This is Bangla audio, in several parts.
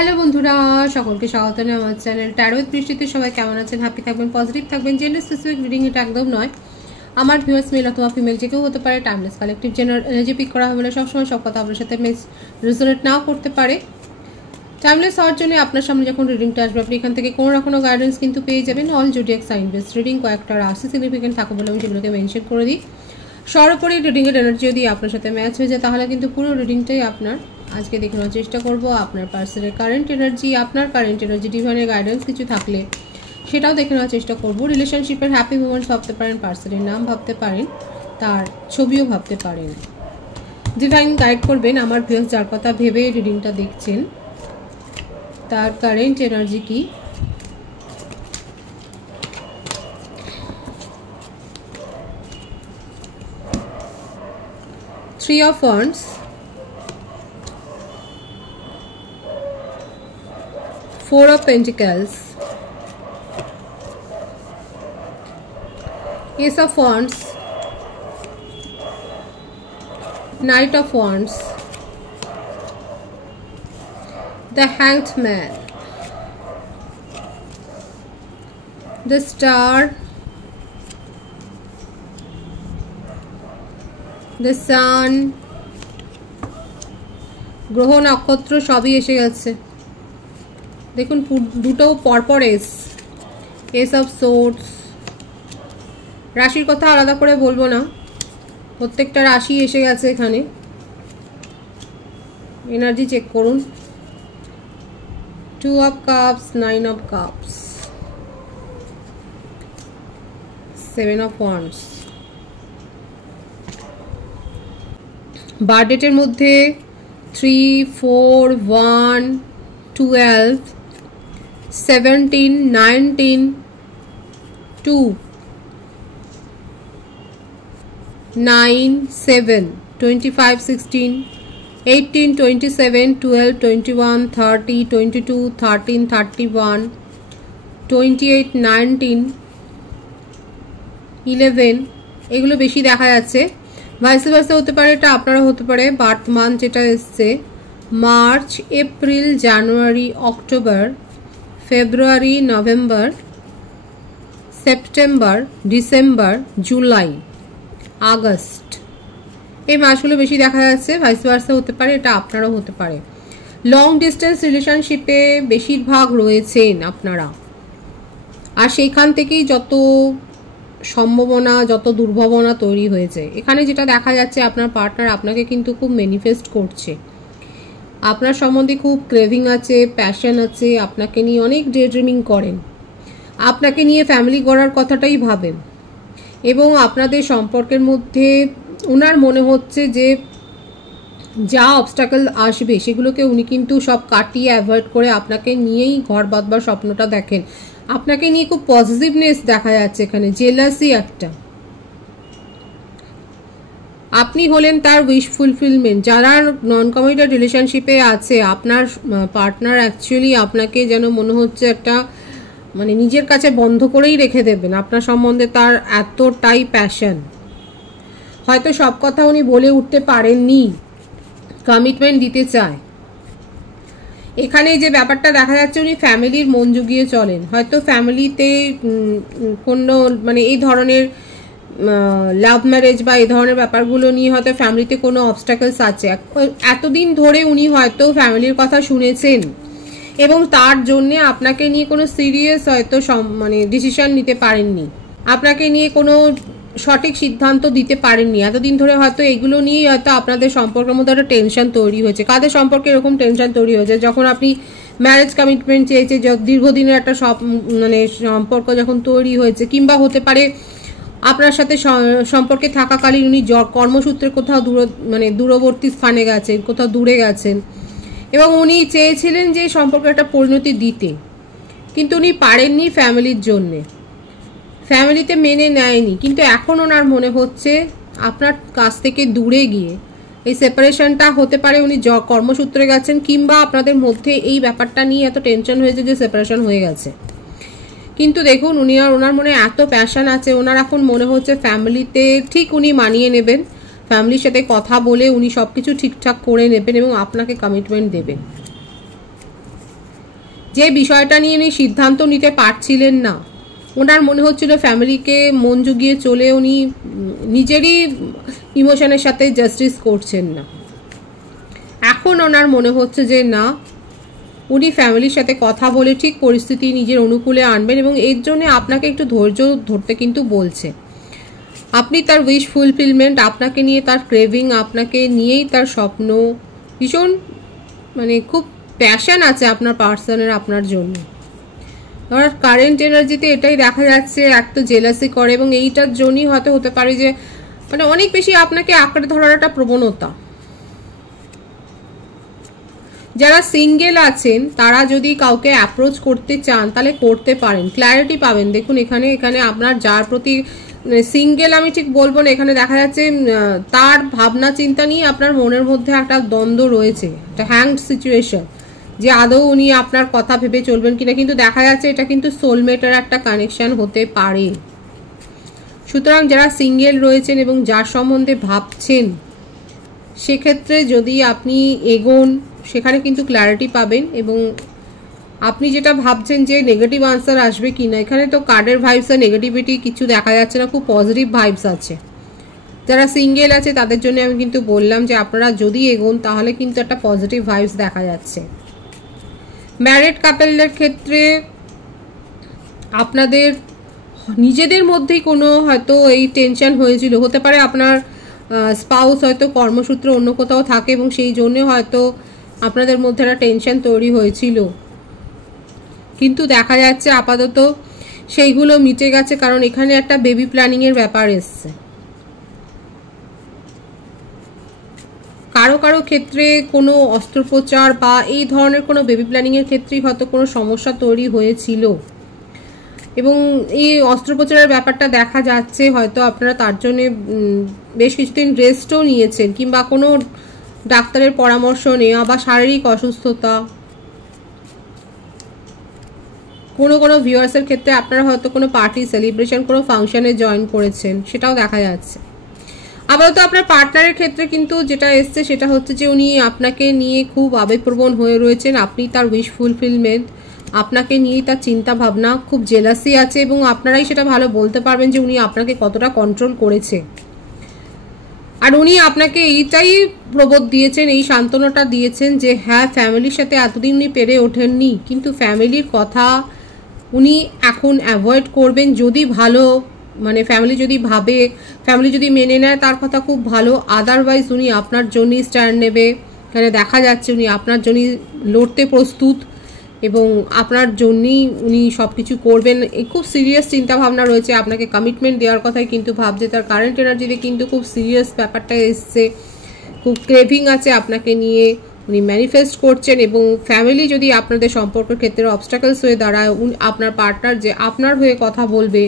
হ্যালো বন্ধুরা, সকলকে স্বাগত জানাই আমার চ্যানেল ট্যারো উইথ বৃষ্টিতে। সবাই কেমন আছেন? হ্যাপি থাকবেন, পজিটিভ থাকবেন। জেন্ডার স্পেসিফিক রিডিং এটা একদম নয়। আমার ভিউয়ার্স মেল অথবা ফিমেল যে কেউ হতে পারে। Timeless collective general energy pick করা হলে সবসময় সব কথা আপনার সাথে রেজোনেট নাও করতে পারে। টাইমলেস হওয়ার জন্য আপনার সামনে যখন রিডিংটা আসবে আপনি এখান থেকে কোনো না কোনো গাইডেন্স কিন্তু পেয়ে যাবেন। All zodiac sign based reading, কয়েকটা রাশি সিগনিফিকেন্ট থাকে বলে আমি সেগুলোকে মেনশন করে দিই। সর্বোপরি রিডিংয়ের এনার্জি যদি আপনার সাথে ম্যাচ হয়ে যায় তাহলে কিন্তু পুরো রিডিংটাই আপনার। আজকে দেখানোর চেষ্টা করব আপনার পার্সনের কারেন্ট এনার্জি, আপনার কারেন্ট এনার্জি, ডিভাইনের গাইডেন্স কিছু থাকলে সেটাও দেখে নেওয়ার চেষ্টা করব। রিলেশনশিপের হ্যাপি মোমেন্টস ভাবতে পারেন, পার্সনের নাম ভাবতে পারেন, তার ছবিও ভাবতে পারেন। ডিভাইন গাইড করবেন আমার ভিউয়ার্স যার কথা ভেবে রিডিংটা দেখছেন, তার কারেন্ট এনার্জি কি। Three of Wands, Four of Pentacles, Ace of Wands, Knight of Wands, the Hanged Man, the Star, the Sun, গ্রহ নক্ষত্র সবই এসে গেছে। দেখুন দুটো পরপর এস অফ সোর্ডস। রাশির কথা আলাদা করে বলবো না, প্রত্যেকটা রাশি এসে গেছে এখানে। এনার্জি চেক করুন। Two of cups, nine of cups, seven of wands. বার্থডেটের মধ্যে 3, 4, 1, 12, 17, 19, 2, 9, 7, 25, 16, 18, 27, 12, 21, 30, 22, 13, 31, 28, 19, 11 এগুলো বেশি দেখা যাচ্ছে। ভাইস ভার্সা হতে পারে, এটা আপনারা হতে পারে। বার্থ মান্থ যেটা এসছে March, April, January, October, February, November, September, December, July, August, এই মাসগুলো বেশি দেখা যাচ্ছে। ভাইস ভার্সা হতে পারে, এটা আপনারাও হতে পারে। লং ডিস্টেন্স রিলেশনশিপে বেশিরভাগ রয়েছেন আপনারা, আর সেইখান থেকেই যত সম্ভাবনা, যত দুর্ভাবনা তৈরি হয়েছে। এখানে যেটা দেখা যাচ্ছে আপনার পার্টনার আপনাকে কিন্তু খুব ম্যানিফেস্ট করছে, আপনার সম্বন্ধে খুব ক্রেভিং আছে, প্যাশন আছে, আপনাকে নিয়ে অনেক ডে ড্রিমিং করেন, আপনাকে নিয়ে ফ্যামিলি গড়ার কথাটাই ভাবেন। এবং আপনাদের সম্পর্কের মধ্যে ওনার মনে হচ্ছে যে যা অবস্টাকল আসবে সেগুলোকে উনি কিন্তু সব কাটিয়ে অ্যাভয়েড করে আপনাকে নিয়েই ঘর বাঁধবার স্বপ্নটা দেখেন। আপনাকে নিয়ে খুব পজিটিভনেস দেখা যাচ্ছে এখানে। জেলাসি একটা, আপনি হলেন তার উইশ ফুলফিলমেন্ট। যারা নন কমিটেড রিলেশনশিপে আছে আপনার পার্টনার অ্যাকচুয়ালি আপনাকে যেন মনে হচ্ছে একটা মানে নিজের কাছে বন্ধ করেই রেখে দেবেন। আপনার সম্বন্ধে তার এতটাই প্যাশন, হয়তো সব কথা উনি বলে উঠতে পারেননি, কমিটমেন্ট দিতে চায়। এখানে যে ব্যাপারটা দেখা যাচ্ছে উনি ফ্যামিলির মন জুগিয়ে চলেন। হয়তো ফ্যামিলিতে কোনো মানে এই ধরনের লাভ ম্যারেজ বা এই ধরনের ব্যাপারগুলো নিয়ে হয়তো ফ্যামিলিতে কোনো অবস্টাকলস আছে। এতদিন ধরে উনি হয়তো ফ্যামিলির কথা শুনেছেন এবং তার জন্যে আপনাকে নিয়ে কোনো সিরিয়াস হয়তো মানে ডিসিশন নিতে পারেননি, আপনাকে নিয়ে কোনো সঠিক সিদ্ধান্ত দিতে পারেননি। এতদিন ধরে হয়তো এগুলো নিয়েই হয়তো আপনাদের সম্পর্কের মধ্যে একটা টেনশন তৈরি হয়েছে। কাদের সম্পর্কে এরকম টেনশন তৈরি হয়েছে? যখন আপনি ম্যারেজ কমিটমেন্ট চেয়েছে, দীর্ঘদিনের একটা মানে সম্পর্ক যখন তৈরি হয়েছে, কিংবা হতে পারে আপনার সাথে সম্পর্কে থাকাকালীন উনি কর্মসূত্রে কোথাও দূরবর্তী স্থানে গেছেন, কোথাও দূরে গেছেন এবং উনি চেয়েছিলেন যে সম্পর্কে একটা পরিণতি দিতে, কিন্তু উনি পারেননি ফ্যামিলির জন্যে, ফ্যামিলিতে মেনে নেয়নি। কিন্তু এখন ওনার মনে হচ্ছে আপনার কাছ থেকে দূরে গিয়ে এই সেপারেশনটা হতে পারে উনি কর্মসূত্রে গেছেন, কিংবা আপনাদের মধ্যে এই ব্যাপারটা নিয়ে এত টেনশন হয়েছে যে সেপারেশন হয়ে গেছে। কিন্তু দেখুন উনি আর ওনার মনে এত প্যাশন আছে, ওনার এখন মনে হচ্ছে ফ্যামিলিতে ঠিক উনি মানিয়ে নেবেন, ফ্যামিলির সাথে কথা বলে উনি সবকিছু ঠিকঠাক করে নেবেন এবং আপনাকে কমিটমেন্ট দেবেন। যে বিষয়টা নিয়ে উনি সিদ্ধান্ত নিতে পারছিলেন না, ওনার মনে হচ্ছিল ফ্যামিলিকে মন জুগিয়ে চলে উনি নিজেরই ইমোশনের সাথে জাস্টিস করছেন না। এখন ওনার মনে হচ্ছে যে না, উনি ফ্যামিলির সাথে কথা বলে ঠিক পরিস্থিতি নিজের অনুকূলে আনবেন, এবং এর জন্য আপনাকে একটু ধৈর্য ধরতে কিন্তু বলছে। আপনি তার উইশ ফুলফিলমেন্ট, আপনাকে নিয়ে তার ক্রেভিং, আপনাকে নিয়েই তার স্বপ্ন, ভীষণ মানে খুব প্যাশন আছে আপনার পার্সনের আপনার জন্য। ধর কারেন্ট এনার্জিতে এটাই দেখা যাচ্ছে, একটা জেলাসি করে, এবং এইটার জন্যই হয়তো হতে পারে যে মানে অনেক বেশি আপনাকে আঁকড়ে ধরার একটা প্রবণতা। যারা সিঙ্গেল আছেন তারা যদি কাউকে অ্যাপ্রোচ করতে চান তাহলে করতে পারেন, ক্ল্যারিটি পাবেন। দেখুন এখানে আপনার যার প্রতি সিঙ্গেল আমি ঠিক বলবো না, এখানে দেখা যাচ্ছে তার ভাবনা চিন্তা নিয়ে আপনার মনের মধ্যে একটা দ্বন্দ্ব রয়েছে, একটা হ্যাংড সিচুয়েশন, যে আদৌ উনি আপনার কথা ভেবে চলবেন কিনা। কিন্তু দেখা যাচ্ছে এটা কিন্তু সোলমেটের একটা কানেকশন হতে পারে। সুতরাং যারা সিঙ্গেল রয়েছেন এবং যার সম্বন্ধে ভাবছেন, সেক্ষেত্রে যদি আপনি এগোন সেখানে কিন্তু ক্ল্যারিটি পাবেন, এবং আপনি যেটা ভাবছেন যে নেগেটিভ আনসার আসবে কিনা, এখানে তো কার্ডের ভাইবস আর নেগেটিভিটি কিছু দেখা যাচ্ছে না, খুব পজিটিভ ভাইবস আছে। যারা সিঙ্গেল আছে তাদের জন্য আমি কিন্তু বললাম যে আপনারা যদি এগোন তাহলে কিন্তু একটা পজিটিভ ভাইবস দেখা যাচ্ছে। ম্যারিড কাপলদের ক্ষেত্রে আপনাদের নিজেদের মধ্যেই কোনো হয়তো এই টেনশন হয়েছিল, হতে পারে আপনার স্পাউস হয়তো কর্মসূত্রে অন্য কোথাও থাকে এবং সেই জন্য হয়তো আপনাদের মধ্যে একটা টেনশন তৈরি হয়েছিল, কিন্তু দেখা যাচ্ছে আপাতত সেইগুলো মিটে গেছে, কারণ এখানে একটা বেবি প্ল্যানিং এর ব্যাপার এসছে। কারো কারো ক্ষেত্রে কোনো অস্ত্রোপচার বা এই ধরনের কোনো বেবি প্ল্যানিং এর ক্ষেত্রেই হয়তো কোনো সমস্যা তৈরি হয়েছিল, এবং এই অস্ত্রোপচারের ব্যাপারটা দেখা যাচ্ছে হয়তো আপনারা তার জন্য বেশ কিছুদিন রেস্টও নিয়েছেন, কিংবা কোনো ডাক্তারের পরামর্শ নেওয়া বা শারীরিক অসুস্থতা। কোনো ভিউয়ার্সের ক্ষেত্রে আপনারা হয়তো কোনো পার্টি, সেলিব্রেশন, কোনো ফাংশনে জয়েন করেছেন, সেটাও দেখা যাচ্ছে। আপাতত আপনার পার্টনারের ক্ষেত্রে কিন্তু যেটা এসছে সেটা হচ্ছে যে উনি আপনাকে নিয়ে খুব আবেগপ্রবণ হয়ে রয়েছেন, আপনি তার উইশ ফুলফিলমেন্ট, আপনাকে নিয়ে তার চিন্তা ভাবনা, খুব জেলাসি আছে, এবং আপনারাই সেটা ভালো বলতে পারবেন যে উনি আপনাকে কতটা কন্ট্রোল করেছে। আর উনি আপনাকে এইটাই প্রবোধ দিয়েছেন, এই সান্ত্বনাটা দিয়েছেন যে হ্যাঁ, ফ্যামিলির সাথে এতদিন উনি পেরে ওঠেননি, কিন্তু ফ্যামিলির কথা উনি এখন অ্যাভয়েড করবেন। যদি ভালো মানে ফ্যামিলি যদি ভাবে, ফ্যামিলি যদি মেনে নেয় তার কথা খুব ভালো, আদারওয়াইজ উনি আপনার জন্যই স্ট্যান্ড নেবে। এখানে দেখা যাচ্ছে উনি আপনার জন্যই লড়তে প্রস্তুত, এবং আপনার জন্যই উনি সব কিছু করবেন। এই খুব সিরিয়াস চিন্তাভাবনা রয়েছে, আপনাকে কমিটমেন্ট দেওয়ার কথাই কিন্তু ভাবছে। তার কারেন্ট এনার্জিতে কিন্তু খুব সিরিয়াস ব্যাপারটা এসছে, খুব ক্রেভিং আছে আপনাকে নিয়ে, উনি ম্যানিফেস্ট করছেন। এবং ফ্যামিলি যদি আপনাদের সম্পর্কের ক্ষেত্রে অবস্টাকলস হয়ে দাঁড়ায়, আপনার পার্টনার যে আপনার হয়ে কথা বলবে,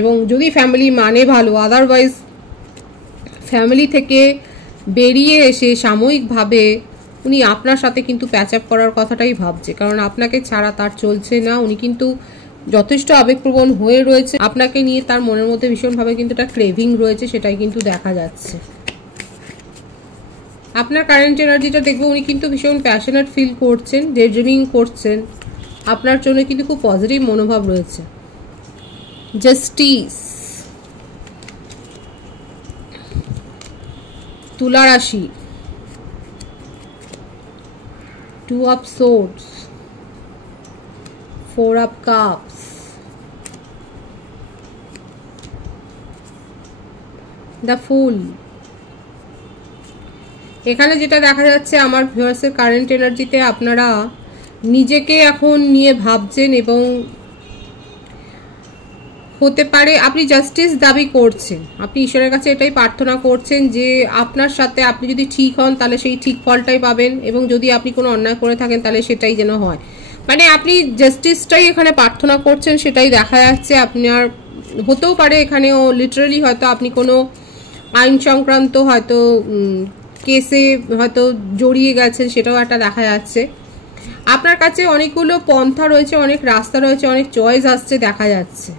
এবং যদি ফ্যামিলি মানে ভালো, আদারওয়াইজ ফ্যামিলি থেকে বেরিয়ে এসে সাময়িকভাবে উনি আপনার সাথে কিন্তু প্যাচ আপ করার কথাটাই ভাবছে, কারণ আপনাকে ছাড়া তার চলছে না। উনি কিন্তু যথেষ্ট আবেগপ্রবণ হয়ে রয়েছে আপনাকে নিয়ে, তার মনের মধ্যে ভীষণভাবে কিন্তু একটা ক্রেভিং রয়েছে, সেটাই কিন্তু দেখা যাচ্ছে। আপনার কারেন্ট এনার্জিটা দেখবো উনি কিন্তু ভীষণ প্যাশনেট ফিল করছেন, ডে ড্রিমিং করছেন, আপনার জন্য কিন্তু খুব পজিটিভ মনোভাব রয়েছে। জাস্টিস, তুলা রাশি, 2 of swords, 4 of cups, the fool। এখানে যেটা দেখা যাচ্ছে আমার ভিউয়ার্সের কারেন্ট এনার্জিতে আপনারা নিজেকে এখন নিয়ে ভাবছেন, এবং হতে পারে আপনি জাস্টিস দাবি করছেন, আপনি ঈশ্বরের কাছে এটাই প্রার্থনা করছেন যে আপনার সাথে আপনি যদি ঠিক হন তাহলে সেই ঠিক ফলটাই পাবেন, এবং যদি আপনি কোনো অন্যায় করে থাকেন তাহলে সেটাই যেন হয়। মানে আপনি জাস্টিসটাই এখানে প্রার্থনা করছেন, সেটাই দেখা যাচ্ছে। আপনার হতেও পারে এখানেও লিটারালি হয়তো আপনি কোনো আইন সংক্রান্ত হয়তো কেসে হয়তো জড়িয়ে গেছেন, সেটাও একটা দেখা যাচ্ছে। আপনার কাছে অনেকগুলো পন্থা রয়েছে, অনেক রাস্তা রয়েছে, অনেক চয়েস আসছে দেখা যাচ্ছে।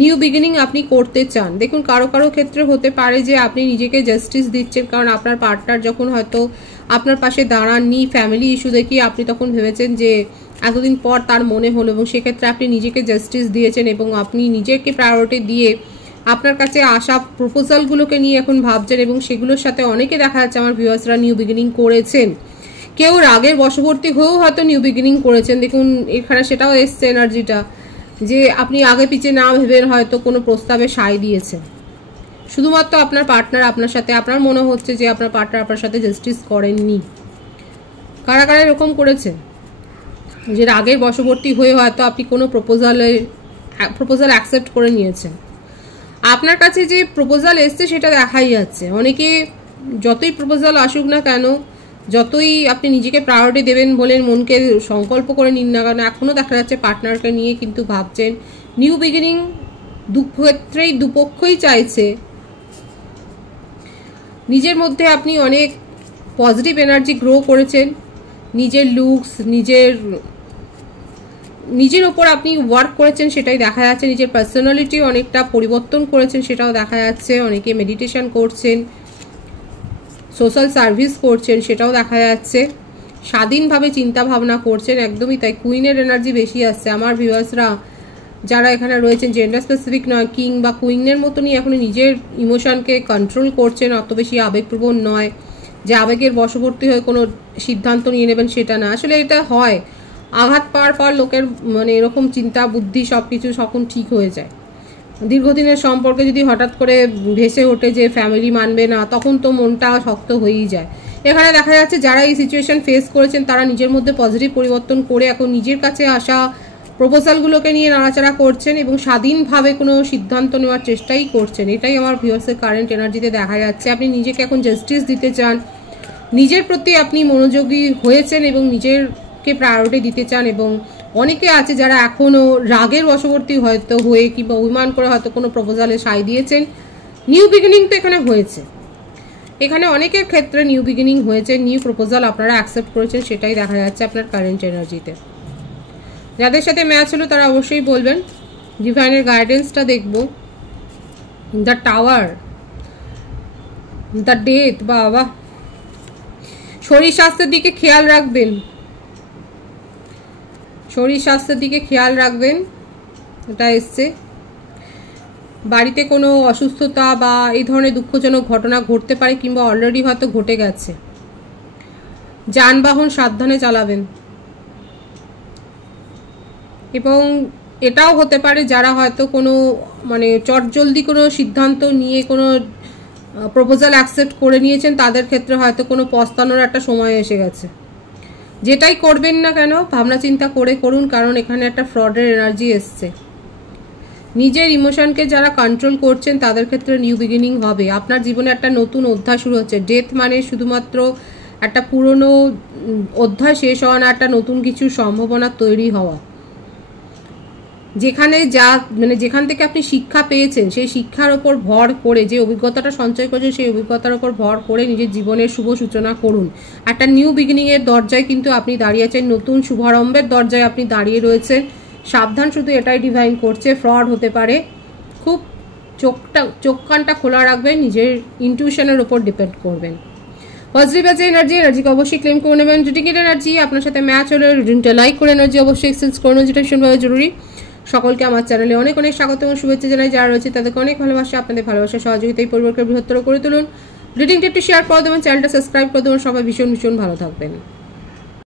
নিউ বিগিনিং আপনি করতে চান। দেখুন কারো কারো ক্ষেত্রে হতে পারে যে আপনি নিজেকে জাস্টিস দিচ্ছেন, কারণ আপনার পার্টনার যখন হয়তো আপনার পাশে দাঁড়াননি, ফ্যামিলি ইস্যু দেখিয়ে আপনি তখন ভেবেছেন যে এতদিন পর তার মনে হলো, এবং সেক্ষেত্রে আপনি নিজেকে জাস্টিস দিয়েছেন এবং আপনি নিজেকে প্রায়োরিটি দিয়ে আপনার কাছে আসা প্রপোজালগুলোকে নিয়ে এখন ভাবছেন, এবং সেগুলোর সাথে অনেকে দেখা যাচ্ছে আমার ভিউয়ার্সরা নিউ বিগিনিং করেছেন। কেউ রাগের বশবর্তী হয়েও হয়তো নিউ বিগিনিং করেছেন। দেখুন এখানে সেটাও এসছে এনার্জিটা, যে আপনি আগে পিছিয়ে না ভেবেন হয়তো কোনো প্রস্তাবে সায় দিয়েছেন। শুধুমাত্র আপনার পার্টনার আপনার সাথে, আপনার মনে হচ্ছে যে আপনার পার্টনার আপনার সাথে জাস্টিস করেননি। কারা কারা এরকম করেছেন যে রাগের বশবর্তী হয়ে হয়তো আপনি কোনো প্রপোজাল অ্যাকসেপ্ট করে নিয়েছেন। আপনার কাছে যে প্রপোজাল এসছে সেটা দেখাই যাচ্ছে। অনেকে যতই প্রপোজাল আসুক না কেন, যতই আপনি নিজেকে প্রায়োরিটি দেবেন বলে মনকে সংকল্প করে নিন না কেন, এখনও দেখা যাচ্ছে পার্টনারকে নিয়ে কিন্তু ভাবছেন। নিউ বিগিনিং ক্ষেত্রেই দুপক্ষই চাইছে। নিজের মধ্যে আপনি অনেক পজিটিভ এনার্জি গ্রো করেছেন, নিজের লুকস, নিজের ওপর আপনি ওয়ার্ক করেছেন সেটাই দেখা যাচ্ছে। নিজের পার্সোনালিটি অনেকটা পরিবর্তন করেছেন সেটাও দেখা যাচ্ছে। অনেকে মেডিটেশন করছেন, সোশ্যাল সার্ভিস করছেন সেটাও দেখা যাচ্ছে। স্বাধীনভাবে চিন্তা ভাবনা করছেন, একদমই তাই। কুইনের এনার্জি বেশি আসছে আমার ভিউয়ার্সরা যারা এখানে রয়েছেন। জেন্ডার স্পেসিফিক নয়, কিং বা কুইনের মতনই এখন নিজের ইমোশনকে কন্ট্রোল করছেন, অত বেশি আবেগপ্রবণ নয় যে আবেগের বশবর্তী হয়ে কোনো সিদ্ধান্ত নিয়ে নেবেন সেটা না। আসলে এটা হয় আঘাত পাওয়ার পর লোকের মানে এরকম চিন্তা বুদ্ধি সব কিছু তখন ঠিক হয়ে যায়। দীর্ঘদিনের সম্পর্কে যদি হঠাৎ করে ভেসে ওঠে যে ফ্যামিলি মানবে না, তখন তো মনটা শক্ত হয়েই যায়। এখানে দেখা যাচ্ছে যারা এই সিচুয়েশন ফেস করেছেন তারা নিজের মধ্যে পজিটিভ পরিবর্তন করে এখন নিজের কাছে আসা প্রপোজালগুলোকে নিয়ে নাড়াচাড়া করছেন এবং স্বাধীনভাবে কোনো সিদ্ধান্ত নেওয়ার চেষ্টাই করছেন। এটাই আমার ভিউয়ার্সের কারেন্ট এনার্জিতে দেখা যাচ্ছে। আপনি নিজেকে এখন জাস্টিস দিতে চান, নিজের প্রতি আপনি মনোযোগী হয়েছেন এবং নিজেরকে প্রায়োরিটি দিতে চান। এবং অনেকে আছে যারা এখনও রাগের বশবর্তী হয়তো হয়ে কিংবা অভিমান করে হয়তো কোনো প্রপোজালে সায় দিয়েছেন। নিউ বিগিনিং তো এখানে হয়েছে, এখানে অনেকের ক্ষেত্রে নিউ বিগিনিং হয়েছে, নিউ প্রপোজাল আপনারা অ্যাকসেপ্ট করেছেন সেটাই দেখা যাচ্ছে আপনার কারেন্ট এনার্জিতে। যাদের সাথে ম্যাচ হলো তারা অবশ্যই বলবেন। ডিভাইনের গাইডেন্সটা দেখব। দ্য টাওয়ার, দ্য ডেথ, বাবা শরীর স্বাস্থ্যের দিকে খেয়াল রাখবেন, শরীর স্বাস্থ্যের দিকে খেয়াল রাখবেন এটা এসছে। বাড়িতে কোনো অসুস্থতা বা এই ধরনের দুঃখজনক ঘটনা ঘটতে পারে কিংবা অলরেডি হয়তো ঘটে গেছে। যানবাহন সাবধানে চালাবেন। এবং এটাও হতে পারে যারা হয়তো কোনো মানে চটজলদি কোনো সিদ্ধান্ত নিয়ে কোনো প্রপোজাল অ্যাকসেপ্ট করে নিয়েছেন তাদের ক্ষেত্রে হয়তো কোনো পস্তানোর একটা সময় এসে গেছে। যেটাই করবেন না কেন ভাবনা চিন্তা করে করুন, কারণ এখানে একটা ফ্রডের এনার্জি এসছে। নিজের ইমোশনকে যারা কন্ট্রোল করছেন তাদের ক্ষেত্রে নিউ বিগিনিং হবে। আপনার জীবনে একটা নতুন অধ্যায় শুরু হচ্ছে। ডেথ মানে শুধুমাত্র একটা পুরনো অধ্যায় শেষ হওয়া না, একটা নতুন কিছু সম্ভাবনা তৈরি হওয়া। যেখানে যেখান থেকে আপনি শিক্ষা পেয়েছেন সেই শিক্ষার ওপর ভর করে যে অভিজ্ঞতাটা সঞ্চয় করেছেন সেই অভিজ্ঞতার ওপর ভর করে নিজের জীবনের শুভ সূচনা করুন। একটা নিউ বিগিনিংয়ের দরজায় কিন্তু আপনি দাঁড়িয়ে আছেন, নতুন শুভারম্ভের দরজায় আপনি দাঁড়িয়ে রয়েছেন। সাবধান শুধু এটাই ডিভাইন করছে, ফ্রড হতে পারে। খুব চোখ কানটা খোলা রাখবেন, নিজের ইনটিউশনের ওপর ডিপেন্ড করবেন। পজিটিভ আছে এনার্জিকে অবশ্যই ক্লেম করে নেবেন। রিডিংয়ের এনার্জি আপনার সাথে ম্যাচ হলে রিডিংটা লাইক করে এনার্জি অবশ্যই এক্সচেঞ্জ করুন, যেটা ভীষণভাবে জরুরি। সকলকে আমার চ্যানেলে অনেক অনেক স্বাগত এবং শুভেচ্ছা জানাই। যারা রয়েছে তাদেরকে অনেক ভালোবাসা, আপনাদের ভালোবাসা সহযোগিতায় পরিবারকে বৃহত্তর করে তুলুন। রিডিংটা একটু শেয়ার করে দেবেন, চ্যানেলটা সাবস্ক্রাইব করে দেবেন। সবাই ভীষণ ভীষণ ভালো থাকবেন।